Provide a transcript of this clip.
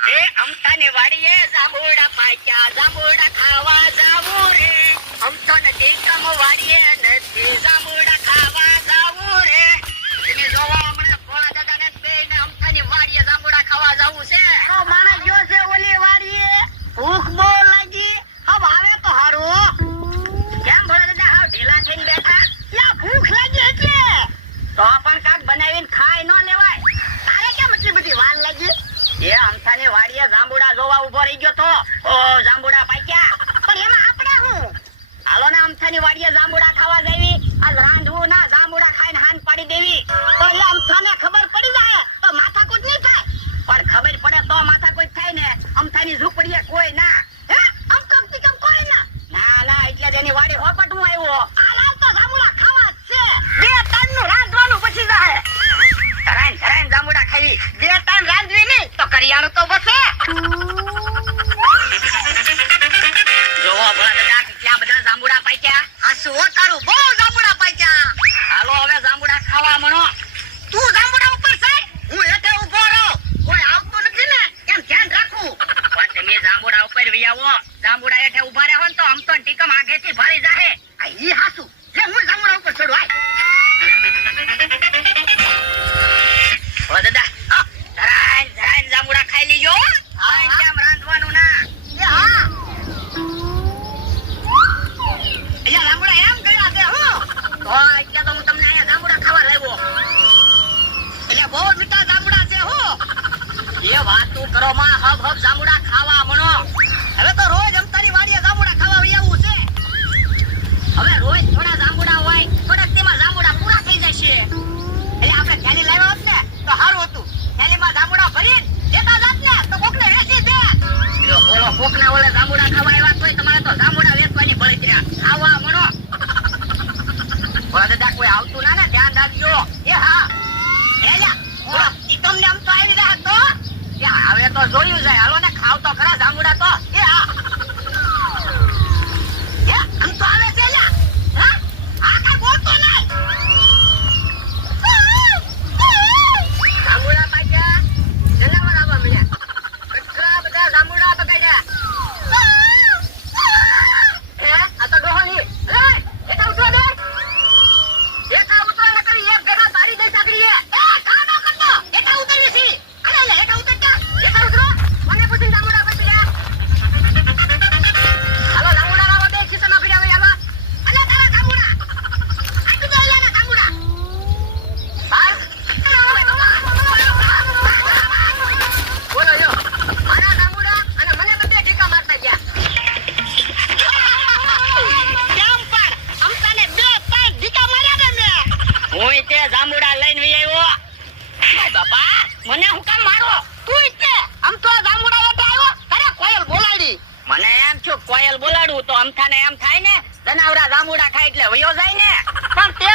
એ અમતાની વાડીએ જાંબુડા પાક્યા જાંબુડા ખાવા જાવું રે. અમતો નથી કમ વાડીએ નથી જાંબુડા ખાવા જાવું રે તમે જોવો હમણાં ભોળા દાદાને બેયને અમતાની વાડીએ જાંબુડા ખાવા જાવું છે તો માણસ ગયો છે ઓલી વાડીએ ભૂખ બહુ લાગી હવે આવે તો હારું કેમ ભોળા દાદા હાવ ઢીલા થઈને બેઠા યા ભૂખ લાગી એટલે તો પણ કાક બનાવીને ખાઈ ન લેવાય તારે કેમ એટલી બધી વાર લાગી એ અમથાની વાડીએ જાંબુડા જોવા ઊભો રહી ગયો તો જાંબુડા પાક્યા. પણ એમાં આપણે શું હાલો ને અમથાની વાડીએ જાંબુડા ખાવા જાવી. આ રાંધવું ના, જાંબુડા ખાઈને હાન પાડી દેવી. પણ અમથાને ખબર પડી જાય, તો માથાકૂટ નહીં થાય. પણ ખબર પડે તો માથા કોઈ થાય ને અમથાની ઝૂંપડીએ કોઈ ના. હે? ના. ના એટલે જેની વાડી હોપટ હું આવ્યો. આ તો જાંબુડા ખાવા જ છે. બે ત્રણનું રાંધવાનું પછી જાય જાંબુડા ખાવી બે ત્રણ રાંધવી નહીં, તો કરિયાણું તો બસે આવો જાંબુડા હેઠે ઊભા રહે તો આમ તો ટીકમ આગેથી ભરી જાહે. ઈ હાસુ. લે હું જાંબુડા ઉપર ચડું આય દાદા. ધરાઈ ધરાઈને જાંબુડા ખાઈ લીજો હો. રાંધવાનું ના. એ હા. અહીંયા જાંબુડા એમ ગયા છે હું. તો એટલે તો હું તમને અહીંયા જાંબુડા ખાવા લાવ્યો. એટલે બહુ મીઠા જાંબુડા છે હું. એ વાત તું કરો માં હબ હબ જાંબુડા ખાવા તમારે તો જાંબુડા વેચવાની બળતરા ખાવા મણો. કોઈ આવતું ના ને, ધ્યાન રાખજો. એ હા. એલા ઈ તમને આમ તો આવી રહ્યા તો? હવે તો જોયું જાય. હાલો ને, ખાવ તો ખરા જાંબુડા તો. હું તે જાંબુડા લઈને વી આવ્યો. બાપા મને હું કામ મારો? તું તે? આમ તો જાંબુડા લેતા આવ્યો? તારે કોયલ બોલાડી. મને એમ છું કોયલ બોલાડું તો અમથાને એમ થાય ને જનાવરા જાંબુડા ખાય એટલે વયો જાય ને. પણ તે